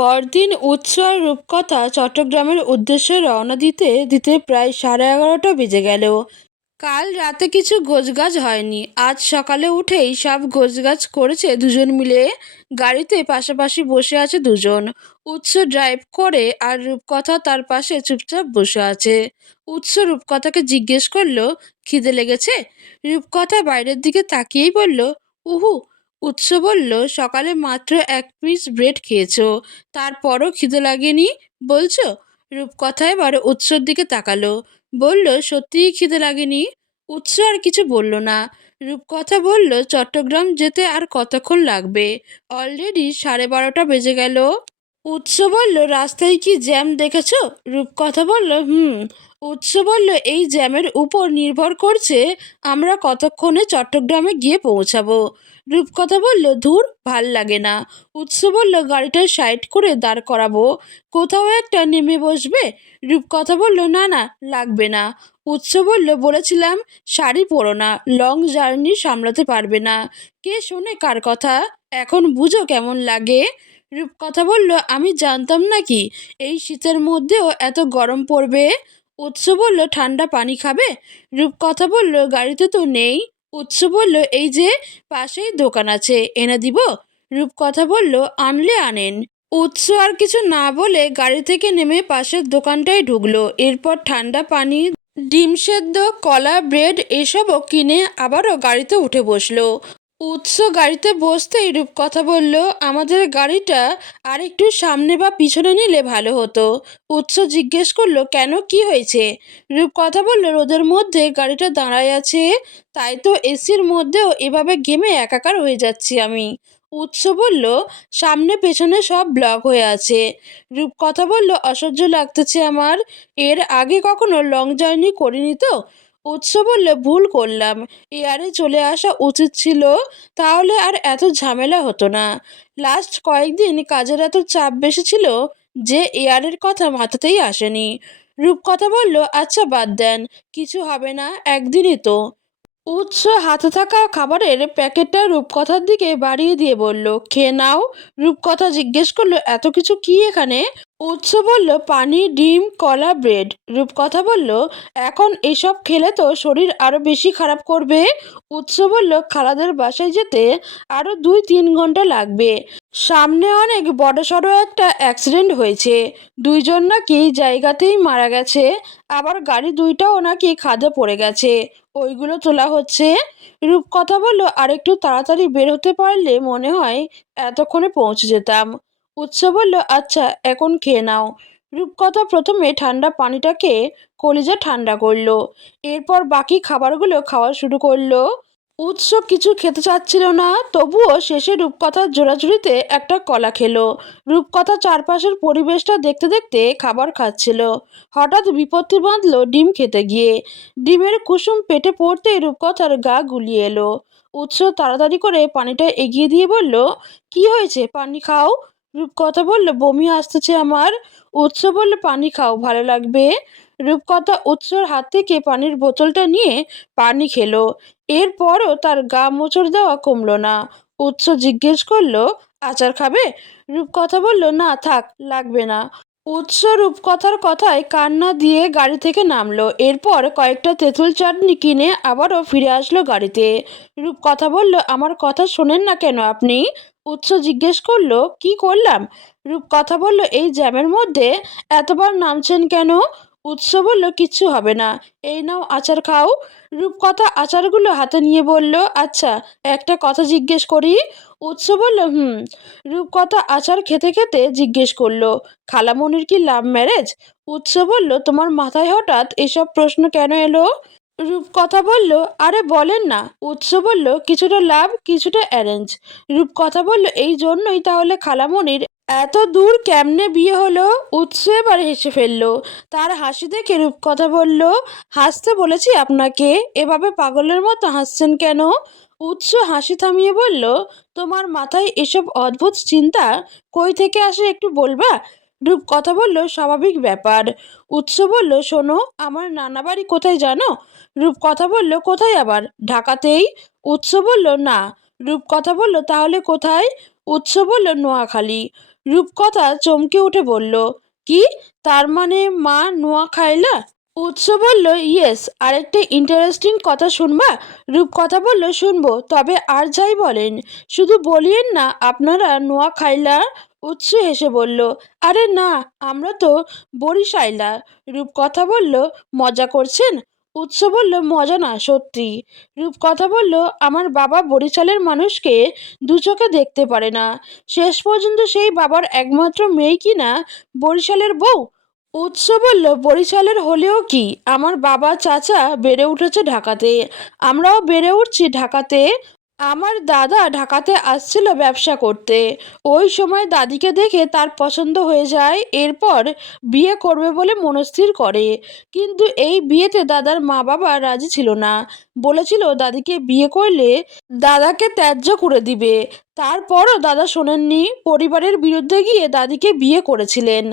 পরদিন উৎস আর রূপকথা চট্টগ্রামের উদ্দেশ্যে রওনা দিতে দিতে প্রায় সাড়ে এগারোটা বেজে গেল। কাল রাতে কিছু গোছগাছ হয়নি। আজ সকালে উঠেই সব গোছগাছ করেছে দুজন মিলে। গাড়িতে পাশাপাশি বসে আছে দুজন। উৎস ড্রাইভ করে আর রূপকথা তার পাশে চুপচাপ বসে আছে। উৎস রূপকথাকে জিজ্ঞেস করল, খিদে লেগেছে? রূপকথা বাইরের দিকে তাকিয়েই বলল, উহু উৎস বলল, সকালে মাত্র এক পিস ব্রেড খেয়েছো, তারপরও খিদে লাগেনি? বলছো। রূপকথা এবার উৎসর দিকে তাকালো, বলল, সত্যিই খিদে লাগেনি? উৎস আর কিছু বলল না। রূপকথা বলল, চট্টগ্রাম যেতে আর কতক্ষণ লাগবে? অলরেডি সাড়ে বারোটা বেজে গেল। উৎস বলল, রাস্তায় কি জ্যাম দেখেছ? রূপকথা বলল, হুম। উৎস বলল, এই জ্যামের উপর নির্ভর করছে, আমরা কতক্ষণে চট্টগ্রামে গিয়ে পৌঁছাবো? রূপকথা বলল, ধুর, ভালো লাগে না। উৎস বলল, গাড়িটা সাইড করে দাঁড় করাবো। কোথাও একটা নেমে বসবে। রূপকথা বলল, না না, লাগবে না। উৎস বলল, বলেছিলাম, শাড়ি পরো না, লং জার্নি সামলাতে পারবে না। কে শোনে কার কথা? এখন বুঝো কেমন লাগে? রূপকথা বলল, আমি জানতাম নাকি এই শীতের মধ্যেও এত গরম পড়বে? উৎস বলল, ঠান্ডা পানি খাবে? রূপকথা বলল, গাড়িতে তো নেই। উৎস বলল, এই যে, পাশেই দোকান আছে, এনে দিব? রূপকথা বলল, আনলে আনেন। উৎস আর কিছু না বলে গাড়ি থেকে নেমে পাশের দোকানটায় ঢুকলো। এরপর ঠান্ডা পানি, ডিম সেদ্ধ, কলা, ব্রেড এসবও কিনে আবারও গাড়িতে উঠে বসল। উৎস গাড়িতে বসতেই রূপকথা বলল, আমাদের গাড়িটা আর একটু সামনে বা পিছনে নিলে ভালো হতো। উৎস জিজ্ঞেস করল, কেন? কি হয়েছে? রূপকথা বলল, রোদের মধ্যে গাড়িটা দাঁড়ায় আছে, তাই তো এসির মধ্যেও এভাবে গেমে একাকার হয়ে যাচ্ছি আমি। উৎস বলল, সামনে পেছনে সব ব্লক হয়ে আছে। রূপকথা বলল, অসহ্য লাগতেছে আমার। এর আগে কখনো লং জার্নি করিনি তো? উৎস বলল ভুল করলাম। এয়ারে চলে আসা উচিত ছিল, তাহলে আর এত ঝামেলা হতো না। লাস্ট কয়েকদিন কাজের এত চাপ বেশি ছিল যে এয়ারের কথা মাথাতেই আসেনি। রূপকথা বলল আচ্ছা বাদ দেন, কিছু হবে না, একদিনই তো। উৎস হাতে থাকা খাবারের প্যাকেটটা রূপকথার দিকে বাড়িয়ে দিয়ে বলল, খেয়ে নাও। রূপকথা জিজ্ঞেস করল, এত কিছু কি এখানে? উৎস বলল, পানি, ডিম, কলা, ব্রেড। রূপকথা বলল, এখন এসব খেলে তো শরীর আরও বেশি খারাপ করবে। উৎস বলল, খালাদের বাসায় যেতে আরও দুই তিন ঘণ্টা লাগবে। সামনে অনেক বড়সড় একটা অ্যাক্সিডেন্ট হয়েছে। দুইজন নাকি জায়গাতেই মারা গেছে, আবার গাড়ি দুইটাও নাকি খাদে পড়ে গেছে। ওইগুলো তোলা হচ্ছে? রূপকথা বলল, আরেকটু তাড়াতাড়ি বের হতে পারলে মনে হয় এতক্ষণে পৌঁছে যেতাম। উৎস বলল আচ্ছা এখন খেয়ে নাও। রূপকথা প্রথমে ঠান্ডা পানিটাকে কলিজা ঠান্ডা করল, এরপর বাকি খাবারগুলো খাওয়া শুরু করল। উৎস কিছু খেতে চাচ্ছিল না, তবুও শেষে রূপকথার জোড়াজুড়িতে একটা কলা খেলো। রূপকথা চারপাশের পরিবেশটা দেখতে দেখতে খাবার খাচ্ছিল। হঠাৎ বিপত্তি বাঁধলো ডিম খেতে গিয়ে। ডিমের কুসুম পেটে পড়তেই রূপকথার গা গুলিয়ে এলো। উৎস তাড়াতাড়ি করে পানিটা এগিয়ে দিয়ে বলল, কি হয়েছে? পানি খাও? রূপকথা বলল, বমি আসতেছে আমার। উৎস বলল, পানি খাও, ভালো লাগবে। রূপকথা উৎসর হাত থেকে পানির বোতলটা নিয়ে পানি খেলো। এরপরও তার গা মোচড় দেওয়া কমলো না। উৎস জিজ্ঞেস করল, আচার খাবে? রূপকথা বলল, না, থাক, লাগবে না। উৎস রূপকথার কথায় কান্না দিয়ে গাড়ি থেকে নামলো। এরপর কয়েকটা তেঁতুল চাটনি কিনে আবারও ফিরে আসলো গাড়িতে। রূপকথা বলল, আমার কথা শোনেন না কেন আপনি? উৎস জিজ্ঞেস করল, কি করলাম? রূপকথা বলল, এই জ্যামের মধ্যে এতবার নামছেন কেন? উৎস বলল, কিচ্ছু হবে না। এই নাও আচার খাও। রূপকথা আচারগুলো হাতে নিয়ে বলল আচ্ছা একটা কথা জিজ্ঞেস করি? উৎস বলল, হুম। রূপকথা আচার খেতে খেতে জিজ্ঞেস করল খালামনির কি লাভ ম্যারেজ উৎস বলল, তোমার মাথায় হঠাৎ এসব প্রশ্ন কেন এলো? রূপকথা বলল, আরে বলেন না। উৎস বলল, কিছুটা লাভ কিছুটা অ্যারেঞ্জ রূপকথা বলল, এই জন্যই তাহলে খালামণির এত দূর কেমনে বিয়ে হলো? উৎস এবার হেসে ফেলল। তার হাসি দেখে রূপকথা বলল, হাসতে বলেছি আপনাকে, এভাবে পাগলের মতো হাসছেন কেন? উৎস হাসি থামিয়ে বলল, তোমার মাথায় এসব অদ্ভুত চিন্তা কই থেকে আসে একটু বলবা? রূপ কথা বলল, স্বাভাবিক ব্যাপার। উৎস বলল, শোনো, আমার নানা বাড়ি কোথায় জানো? রূপ কথা বলল, কোথায় আবার? ঢাকাতেই? উৎস বলল, না। রূপ কথা বলল, তাহলে কোথায়? উৎস বলল, নোয়াখালী। রূপকথা চমকে উঠে বলল, কি? তার মানে মা নোয়া খাইলা? উৎস বলল, ইয়েস, আরেকটা ইন্টারেস্টিং কথা শুনবা? রূপকথা বলল, শুনব, তবে আর যাই বলেন। শুধু বলিয়েন না, আপনারা নোয়া খাইলা? উৎস হেসে বলল, আরে না, আমরা তো বরিশাইলা। রূপকথা বলল, মজা করছেন? উৎস বলল মজা না সত্যি। রূপ কথা বলল, আমার বাবা বরিশালের মানুষকে দু চোখে দেখতে পারে না। শেষ পর্যন্ত সেই বাবার একমাত্র মেয়ে কি না, বরিশালের বউ? উৎস বলল, বরিশালের হলেও কি? আমার বাবা চাচা বেড়ে উঠেছে ঢাকাতে। আমরাও বেড়ে উঠছি ঢাকাতে। আমার দাদা ঢাকাতে আসছিল ব্যবসা করতে। ওই সময় দাদিকে দেখে তার পছন্দ হয়ে যায়, এরপর বিয়ে করবে বলে মনস্থির করে। কিন্তু এই বিয়েতে দাদার মা বাবা রাজি ছিল না। বলেছিল, দাদিকে বিয়ে করলে দাদাকে ত্যায্য করে দিবে। তারপরও দাদা শোনেননি। পরিবারের বিরুদ্ধে গিয়ে দাদিকে বিয়ে করেছিলেন।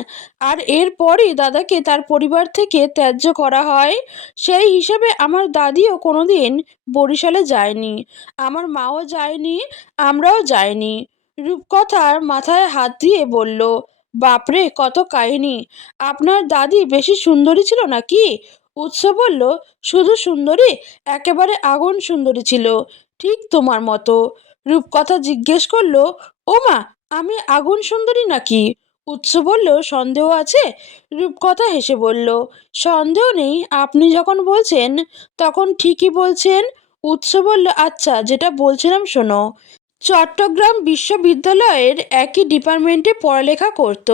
আর এরপরই দাদাকে তার পরিবার থেকে ত্যায্য করা হয়। সেই হিসেবে আমার দাদিও কোনোদিন বরিশালে যায়নি। আমার মাও যায়নি, আমরাও যাইনি রূপকথার মাথায় হাত দিয়ে বলল, বাপরে, কত কাহিনী। আপনার দাদি বেশি সুন্দরী ছিল নাকি? উৎস বলল শুধু সুন্দরী, একেবারে আগুন সুন্দরী ছিল, ঠিক তোমার মতো। রূপকথা জিজ্ঞেস করল ও মা আমি আগুন সুন্দরী নাকি? উৎস বলল, সন্দেহ আছে? রূপকথা হেসে বলল, সন্দেহ নেই, আপনি যখন বলছেন তখন ঠিকই বলছেন। উৎস বলল আচ্ছা যেটা বলছিলাম শোনো। চট্টগ্রাম বিশ্ববিদ্যালয়ের একই ডিপার্টমেন্টে পড়ালেখা করত,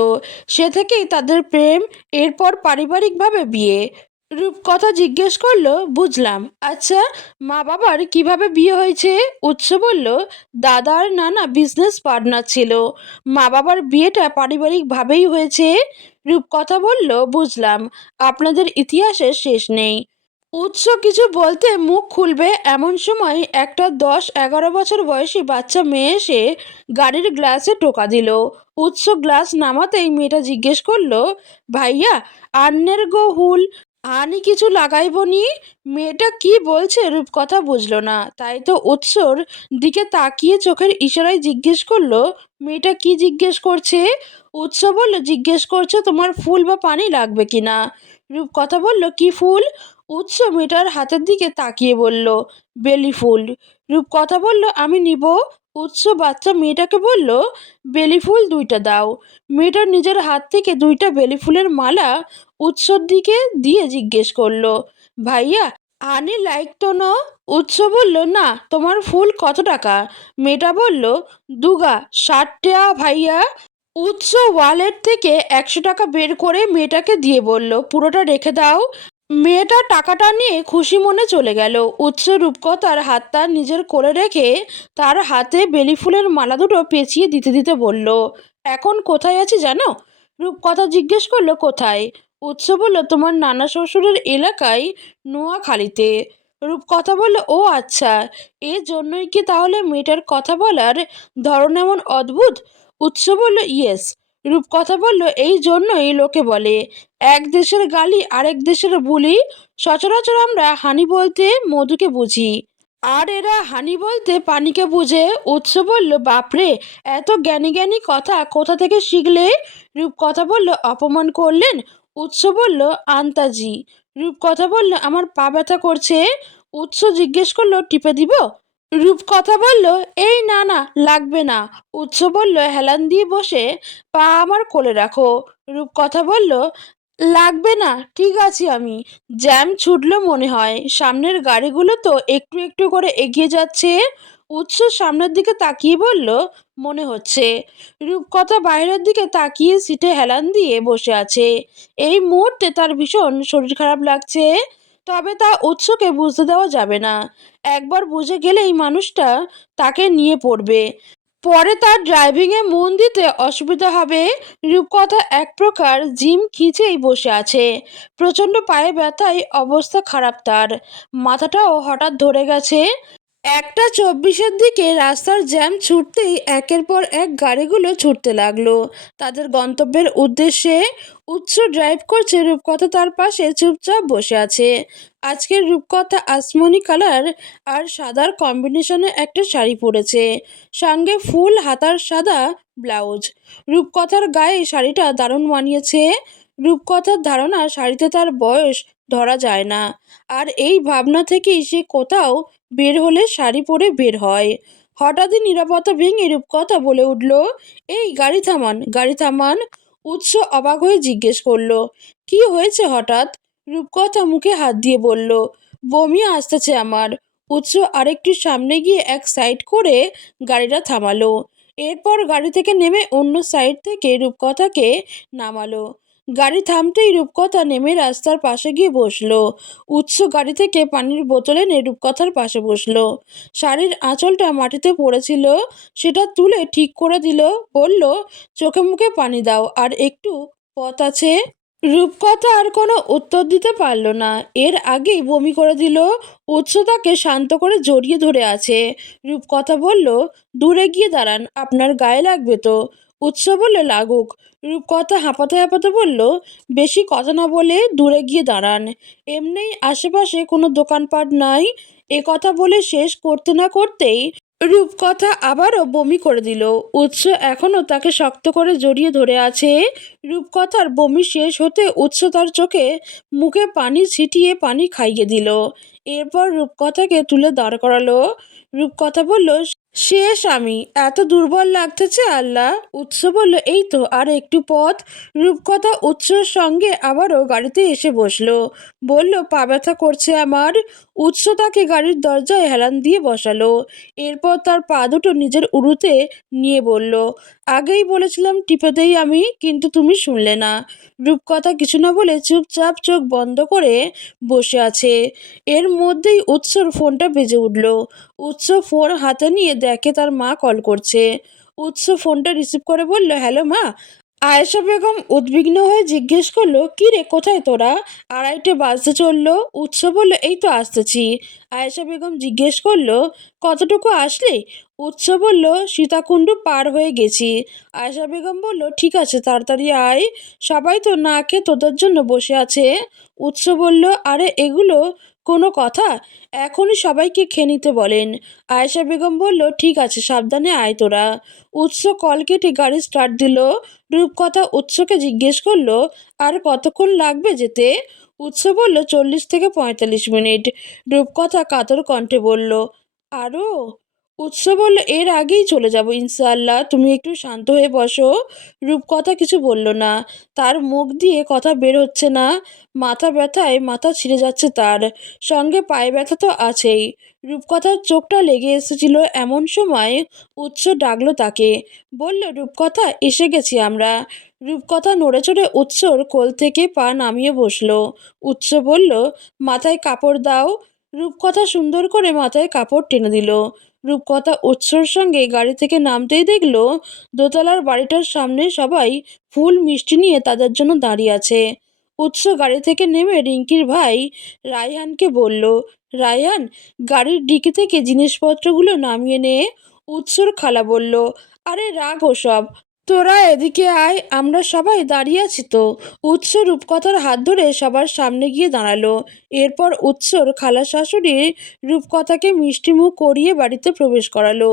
সে থেকেই তাদের প্রেম, এরপর পারিবারিকভাবে বিয়ে। রূপকথা জিজ্ঞেস করল, বুঝলাম। আচ্ছা মা বাবার কীভাবে বিয়ে হয়েছে? উৎস বলল দাদার নানা বিজনেস পার্টনার ছিল। মা বাবার বিয়েটা পারিবারিকভাবেই হয়েছে। রূপকথা বলল, বুঝলাম, আপনাদের ইতিহাসের শেষ নেই। উৎস, কিছু বলতে মুখ খুলবে। এমন সময় একটা দশ এগারো বছর বয়সী বাচ্চা মেয়ে এসে গাড়ির গ্লাসে টোকা দিল। উৎস গ্লাস নামাতেই মেয়েটা জিজ্ঞেস করল, ভাইয়া, আন্নের গো হুল আনি কিছু লাগাইবনি মেয়েটা কি বলছে রূপকথা বুঝলো না। তাই তো উৎসর দিকে তাকিয়ে চোখের ইশারায় জিজ্ঞেস করল, মেয়েটা কি জিজ্ঞেস করছে? উৎস বলল, জিজ্ঞেস করছে তোমার ফুল বা পানি লাগবে কিনা রূপকথা বলল, কি ফুল? উৎস মেয়েটার হাতের দিকে তাকিয়ে বলল, বেলি ফুল। রূপকথা বলল, আমি নিব। উৎস বাচ্চা মেয়েটাকে বলল, বেলি ফুল দুইটা দাও। মেয়েটার নিজের হাত থেকে দুইটা বেলি ফুলের মালা উৎসর দিকে দিয়ে জিজ্ঞেস করল, ভাইয়া, আনি লাইক তো ন উৎস বলল, না, তোমার ফুল কত টাকা? মেয়েটা বলল, দুগা, ষাট ভাইয়া। উৎস ওয়ালেট থেকে একশো টাকা বের করে মেয়েটাকে দিয়ে বলল, পুরোটা রেখে দাও। মেয়েটা টাকাটা নিয়ে খুশি মনে চলে গেল। উৎস রূপকথার হাতটা নিজের কোলে রেখে তার হাতে বেলি ফুলের মালা দুটো পেঁচিয়ে দিতে দিতে বলল, এখন কোথায় আছি জানো? রূপকথা জিজ্ঞেস করল, কোথায়? উৎস বলল, তোমার নানা শ্বশুরের এলাকায় নোয়াখালীতে। রূপকথা বলল, ও আচ্ছা এর জন্যই কি তাহলে মেয়েটার কথা বলার ধরন এমন অদ্ভুত? উৎস বলল, ইয়েস রূপকথা বলল, এই জন্যই লোকে বলে। এক দেশের গালি, আরেক দেশের বুলি। সচরাচর আমরা হানি বলতে মধুকে বুঝি। আর এরা হানি বলতে পানিকে বুঝে। উৎস বলল, বাপরে, এত জ্ঞানী জ্ঞানী কথা কোথা থেকে শিখলে? রূপকথা বলল, অপমান করলেন। উৎস বলল, আন্তাজি। রূপকথা বলল, আমার পা ব্যথা করছে। উৎস জিজ্ঞেস করল, টিপে দিব? রূপকথা বলল, এই না না, লাগবে না। উৎস বলল, হেলান দিয়ে বসে পা আমার কোলে রাখো। রূপকথা বলল, লাগবে না, ঠিক আছি আমি। জ্যাম ছুটলো মনে হয়। সামনের গাড়িগুলো তো একটু একটু করে এগিয়ে যাচ্ছে। উৎস সামনের দিকে তাকিয়ে বলল, মনে হচ্ছে। রূপকথা বাইরের দিকে তাকিয়ে সিটে হেলান দিয়ে বসে আছে। এই মুহূর্তে তার ভীষণ শরীর খারাপ লাগছে। তবে তা উৎসকে বুঝতে দেওয়া যাবে না। একবার বুঝে গেলে এই মানুষটা তাকে নিয়ে পড়বে। পরে তার ড্রাইভিংয়ে মন দিতে অসুবিধা হবে। রূপকথা এক প্রকার জিম খিচেই বসে আছে। প্রচণ্ড পায়ে ব্যথায় অবস্থা খারাপ তার। মাথাটাও হঠাৎ ধরে গেছে। একটা চব্বিশের দিকে রাস্তার জ্যাম ছুটতেই একের পর এক গাড়িগুলো ছুটতে লাগল। তাদের গন্তব্যের উদ্দেশ্যে উচ্চ ড্রাইভ করছে রূপকথা তার পাশে চুপচাপ বসে আছে। আজকের রূপকথা আসমনি কালার আর সাদার কম্বিনেশনে একটা শাড়ি পরেছে। সঙ্গে ফুল, হাতার সাদা ব্লাউজ। রূপকথার গায়ে শাড়িটা দারুণ মানিয়েছে। রূপকথার ধারণা শাড়িতে তার বয়স ধরা যায় না। আর এই ভাবনা থেকেই সে কোথাও বের হলে শাড়ি পরে বের হয়। হঠাৎই নিরাপত্তা ভেঙে রূপকথা বলে উঠল, এই গাড়ি থামান গাড়ি থামান! উৎস অবাক হয়ে জিজ্ঞেস করল, কি হয়েছে হঠাৎ? রূপকথা মুখে হাত দিয়ে বলল, বমি আসতেছে আমার। উৎস আরেকটু সামনে গিয়ে এক সাইড করে গাড়িটা থামালো। এরপর গাড়ি থেকে নেমে অন্য সাইড থেকে রূপকথাকে নামালো। গাড়ি থামতেই রূপকথা নেমে রাস্তার পাশে গিয়ে বসল। উৎস গাড়ি থেকে পানির বোতল এনে রূপকথার পাশে বসল। শাড়ির আঁচলটা মাটিতে পড়েছিল, সেটা তুলে ঠিক করে দিল, বলল, চোখে মুখে পানি দাও, আর একটু পথ আছে? রূপকথা আর কোনো উত্তর দিতে পারল না। এর আগেই বমি করে দিল, উৎস তাকে শান্ত করে জড়িয়ে ধরে আছে। রূপকথা বলল, দূরে গিয়ে দাঁড়ান, আপনার গায়ে লাগবে তো। উৎস বললে লাগুক। রূপকথা হাঁপাতে হাঁপাতে বলল, বেশি কথা না বলে দূরে গিয়ে দাঁড়ান। এমনিই আশেপাশে কোনো দোকানপাট নাই। এ কথা বলে শেষ করতে না করতেই রূপকথা আবারও বমি করে দিল। উৎস এখনও তাকে শক্ত করে জড়িয়ে ধরে আছে। রূপকথার বমি শেষ হতে উৎস তার চোখে মুখে পানি ছিটিয়ে পানি খাইয়ে দিল। এরপর রূপকথাকে তুলে দাঁড় করালো। রূপকথা বলল শেষ আমি। এত দুর্বল লাগতেছে আল্লাহ। উৎস বলল, এই তো, আর একটু পথ? রূপকথা উৎসর সঙ্গে আবারও গাড়িতে এসে বসল। বলল, পা ব্যথা করছে আমার। উৎস তাকে গাড়ির দরজায় হেলান দিয়ে বসালো। এরপর তার পা দুটো নিজের উড়ুতে নিয়ে বলল, আগেই বলেছিলাম টিপে দেই আমি, কিন্তু তুমি শুনলে না রূপকথা কিছু না বলে চুপচাপ চোখ বন্ধ করে বসে আছে। এর মধ্যেই উৎসর ফোনটা বেজে উঠল। উৎস ফোন হাতে নিয়ে দেখে তার মা কল করছে। উৎস ফোনটা রিসিভ করে বলল, হ্যালো মা আয়েশা বেগম উদ্বিগ্ন হয়ে জিজ্ঞেস করল, কি রে, কোথায় তোরা? আড়াইটে বাজতে চলল, উৎস বলল, এই তো আসতেছি। আয়েশা বেগম জিজ্ঞেস করল, কতটুকু আসলে? উৎস বলল, সীতাকুণ্ড পার হয়ে গেছি। আয়েশা বেগম বলল, ঠিক আছে, তাড়াতাড়ি আয়, সবাই তো না খেয়ে তোদের জন্য বসে আছে। উৎস বলল, আরে, এগুলো কোনো কথা? এখনই সবাইকে খেয়ে নিতে বলেন। আয়েশা বেগম বলল, ঠিক আছে, সাবধানে আয় তোরা। উৎস কল কেটে গাড়ি স্টার্ট দিল। রূপকথা উৎসকে জিজ্ঞেস করল, আর কতক্ষণ লাগবে যেতে? উৎস বলল, চল্লিশ থেকে পঁয়তাল্লিশ মিনিট। রূপকথা কাতর কণ্ঠে বলল আরও উৎস বলল এর আগেই চলে যাব, ইনশাআল্লাহ। তুমি একটু শান্ত হয়ে বসো। রূপকথা কিছু বলল না। তার মুখ দিয়ে কথা বের হচ্ছে না। মাথা ব্যথায় মাথা ছিঁড়ে যাচ্ছে তার। সঙ্গে পায়ে ব্যথা তো আছেই। রূপকথার চোখটা লেগে এসেছিল এমন সময় উৎস ডাকলো তাকে। বলল, রূপকথা, এসে গেছি আমরা। রূপকথা নড়ে চড়ে উৎসর কোল থেকে পা নামিয়ে বসল। উৎস বলল, মাথায় কাপড় দাও। রূপকথা সুন্দর করে মাথায় কাপড় টেনে দিল। রূপকথা উৎসর সঙ্গে গাড়ি থেকে নামতেই দেখল, দোতলার বাড়িটার সামনে সবাই ফুল মিষ্টি নিয়ে তাদের জন্য দাঁড়িয়ে আছে। উৎস গাড়ি থেকে নেমে রিঙ্কির ভাই রায়হানকে বলল, রায়হান, গাড়ির ডিকে থেকে জিনিসপত্রগুলো নামিয়ে নিয়ে উৎসর খালা বলল, আরে রাগ ওসব। তোরা এদিকে আয়, আমরা সবাই দাঁড়িয়ে আছি তো। উৎস রূপকথার হাত ধরে সবার সামনে গিয়ে দাঁড়াল। এরপর উৎসর খালা শাশুড়ি রূপকথাকে মিষ্টিমুখ করিয়ে বাড়িতে প্রবেশ করালো।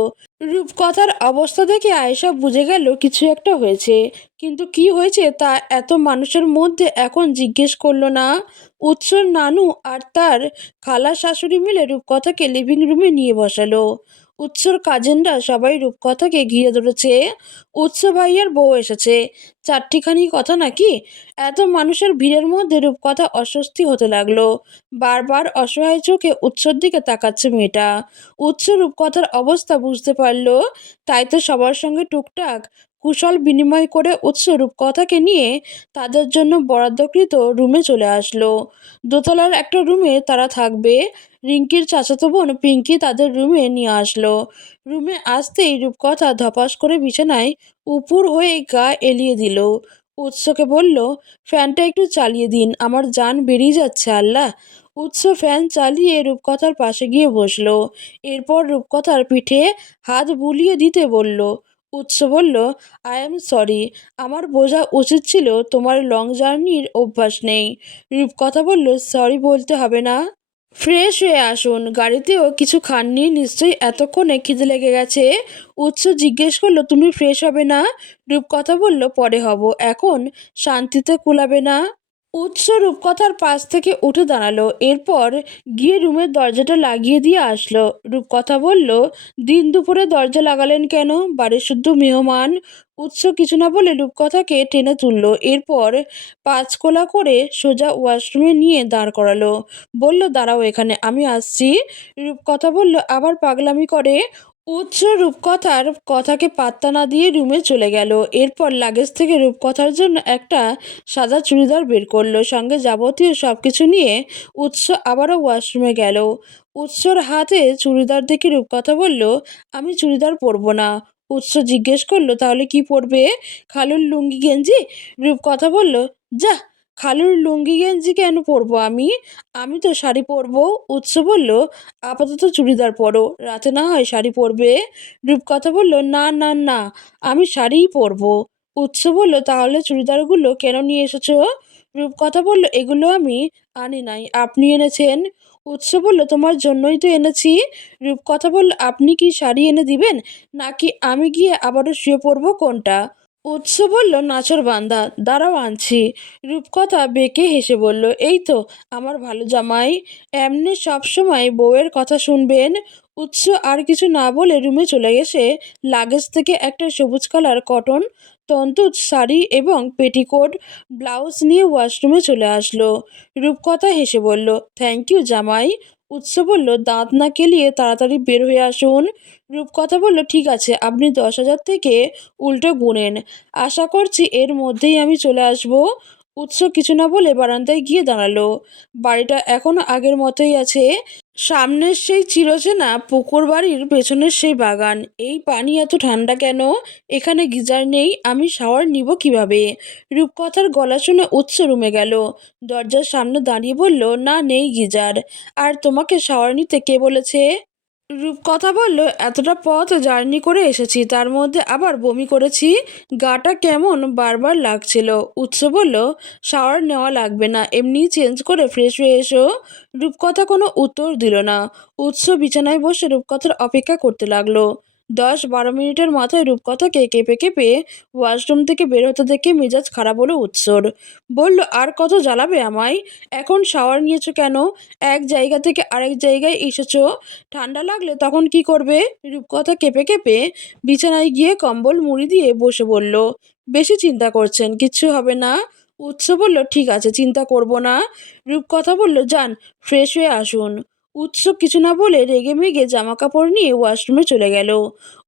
রূপকথার অবস্থা দেখে আয়েশা বুঝে গেল কিছু একটা হয়েছে। কিন্তু কি হয়েছে তা এত মানুষের মধ্যে এখন জিজ্ঞেস করল না। উৎসর নানু আর তার খালা শাশুড়ি মিলে রূপকথাকে লিভিং রুমে নিয়ে বসালো। উৎসর কাজিনরা সবাই রূপকথাকে ঘিরে ধরেছে। উৎস ভাইয়ের বউ এসেছে। চারটিখানি কথা নাকি? এত মানুষের ভিড়ের মধ্যে রূপকথা অস্বস্তি হতে লাগল। বারবার অসহায় চোখে উৎসর দিকে তাকাচ্ছে মেয়েটা। উৎস রূপকথার অবস্থা বুঝতে পারল, তাই তো সবার সঙ্গে টুকটাক কুশল বিনিময় করে উৎস রূপকথাকে নিয়ে তাদের জন্য বরাদ্দকৃত রুমে চলে আসলো। দোতলার একটা রুমে তারা থাকবে। রিঙ্কির চাচাতো বোন পিঙ্কি তাদের রুমে নিয়ে আসলো। রুমে আসতেই রূপকথা ধপাস করে বিছানায় উপুর হয়ে গা এলিয়ে দিল। উৎসকে বলল, ফ্যানটা একটু চালিয়ে দিন, আমার জান বেরিয়ে যাচ্ছে, আল্লাহ। উৎস ফ্যান চালিয়ে রূপকথার পাশে গিয়ে বসল। এরপর রূপকথার পিঠে হাত বুলিয়ে দিতে বলল উৎস বলল আই এম সরি আমার বোঝা উচিত ছিল তোমার লং জার্নির অভ্যাস নেই। রূপকথা বলল সরি বলতে হবে না। ফ্রেশ হয়ে আসুন, গাড়িতেও কিছু খাননি নিশ্চয়ই এতক্ষণে খিদে লেগে গেছে। উৎস জিজ্ঞেস করল, তুমি ফ্রেশ হবে না? রূপকথা বলল, পরে হব, এখন শান্তিতে কুলাবে না। উৎস রূপকথার পাশ থেকে উঠে দাঁড়াল। এরপর গিয়ে রুমের দরজাটা লাগিয়ে দিয়ে আসলো। রূপকথা বলল, দিন দুপুরে দরজা লাগালেন কেন? বাড়ির শুদ্ধ মেহমান। উৎস কিছু না বলে রূপকথাকে টেনে তুললো। এরপর পাঁচকোলা করে সোজা ওয়াশরুমে নিয়ে দাঁড় করালো। বলল, দাঁড়াও এখানে, আমি আসছি। রূপকথা বলল, আবার পাগলামি করে? উৎস রূপকথার কথাকে পাত্তা না দিয়ে রুমে চলে গেল। এরপর লাগেজ থেকে রূপকথার জন্য একটা সাদা চুড়িদার বের করল। সঙ্গে যাবতীয় সব কিছু নিয়ে উৎস আবারও ওয়াশরুমে গেল। উৎসর হাতে চুড়িদার দেখে রূপকথা বলল, আমি চুড়িদার পরবো না। উৎস জিজ্ঞেস করল, তাহলে কি পরবে? খালুর লুঙ্গি গেঞ্জি। রূপকথা বলল যা খালুর লুঙ্গি গেঞ্জি কেন পরবো আমি? আমি তো শাড়ি পরবো, উৎস বলল, আপাতত চুড়িদার পরো, রাতে না হয় শাড়ি পরবে? রূপকথা বলল, না না না, আমি শাড়িই পরবো। উৎস বলল, তাহলে চুড়িদারগুলো কেন নিয়ে এসেছ? রূপকথা বলল, এগুলো আমি আনি নাই, আপনি এনেছেন? উৎস বলল, তোমার জন্যই তো এনেছি। রূপকথা বলল, আপনি কি শাড়ি এনে দিবেন? নাকি আমি গিয়ে আবারও শুয়ে পড়ব কোনটা? উৎস বলল নাচর বান্দা, দাঁড়াও আনছি। রূপকথা বেঁকে হেসে বলল, এই তো, আমার ভালো জামাই, এমনি সবসময় বউয়ের কথা শুনবেন। উৎস আর কিছু না বলে রুমে চলে গেছে। লাগেজ থেকে একটা সবুজ কালার কটন তন্তুজ শাড়ি এবং পেটিকোট, ব্লাউজ নিয়ে ওয়াশরুমে চলে আসলো। রূপকথা হেসে বলল, থ্যাংক ইউ জামাই উৎস বলল, দাঁত না কেলিয়ে তাড়াতাড়ি বের হয়ে আসুন। রূপকথা বলল, ঠিক আছে, আপনি দশ হাজার থেকে উল্টো গুনেন। আশা করছি এর মধ্যেই আমি চলে আসব। উৎস কিছু না বলে বারান্দায় গিয়ে দাঁড়াল। বাড়িটা এখনও আগের মতোই আছে। সামনের সেই চিরচেনা পুকুর বাড়ির পেছনের সেই বাগান। এই পানি এত ঠান্ডা কেন? এখানে গিজার নেই, আমি শাওয়ার নিব কীভাবে? রূপকথার গলা শুনে উৎস রুমে গেল। দরজার সামনে দাঁড়িয়ে বলল, না, নেই গিজার। আর তোমাকে শাওয়ার নিতে কে বলেছে? রূপকথা বলল, এতটা পথ জার্নি করে এসেছি, তার মধ্যে আবার বমি করেছি। গাটা কেমন বারবার লাগছিল। উৎস বলল, শাওয়ার নেওয়া লাগবে না, এমনি চেঞ্জ করে ফ্রেশ হয়ে এসো। রূপকথা কোনো উত্তর দিল না। উৎস বিছানায় বসে রূপকথার অপেক্ষা করতে লাগল। দশ বারো মিনিটের মাথায় রূপকথা রূপকথাকে কেঁপে কেঁপে ওয়াশরুম থেকে বের হতে দেখে মেজাজ খারাপ হলো উৎসর। বলল, আর কত জ্বালাবে আমায়? এখন শাওয়ার নিয়েছো কেন? এক জায়গা থেকে আরেক জায়গায় এসেছ। ঠান্ডা লাগলে তখন কি করবে? রূপকথা কেঁপে কেঁপে বিছানায় গিয়ে কম্বল মুড়ি দিয়ে বসে বলল, বেশি চিন্তা করছেন, কিচ্ছু হবে না? উৎস বলল, ঠিক আছে, চিন্তা করব না। রূপকথা বলল, যান, ফ্রেশ হয়ে আসুন। উৎস কিছু না বলে রেগে মেগে জামা কাপড় নিয়ে ওয়াশরুমে চলে গেল।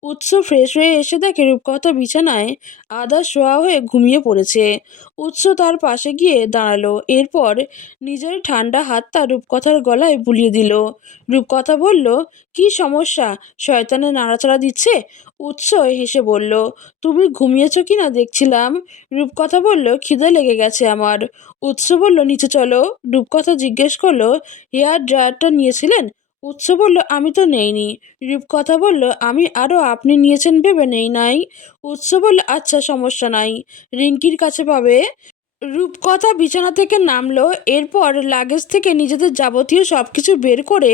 উৎস ফ্রেশ হয়ে এসে দেখে রূপকথা বিছানায় আধা শোয়া হয়ে ঘুমিয়ে পড়েছে। উৎস তার পাশে গিয়ে দাঁড়াল। এরপর নিজের ঠান্ডা হাতটা রূপকথার গলায় বুলিয়ে দিল। রূপকথা বলল, কি সমস্যা? শয়তানে নাড়াচাড়া দিচ্ছে? উৎস হেসে বলল, তুমি ঘুমিয়েছ কি না দেখছিলাম? রূপকথা বলল, খিদে লেগে গেছে আমার। উৎস বলল, নিচে চলো। রূপকথা জিজ্ঞেস করল হেয়ার ড্রায়ারটা নিয়েছিলেন? উৎস বলল, আমি তো নেইনি। রূপকথা বলল, আমি আরও আপনি নিয়েছেন ভেবে নেই নাই। উৎস বলল আচ্ছা সমস্যা নাই। রিঙ্কির কাছে পাবে? রূপকথা বিছানা থেকে নামলো, এরপর লাগেজ থেকে নিজেদের যাবতীয় সব কিছু বের করে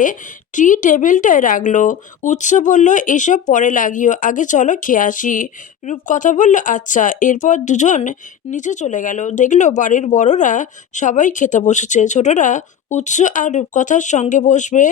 ট্রি টেবিলটায় রাখল। উৎস বলল, এসব পরে লাগিও, আগে চলো খেয়ে আসি। রূপকথা বলল আচ্ছা। এরপর দুজন নিচে চলে গেল। দেখল, বাড়ির বড়রা সবাই খেতে বসেছে। ছোটরা উৎস আর রূপকথার সঙ্গে বসবে।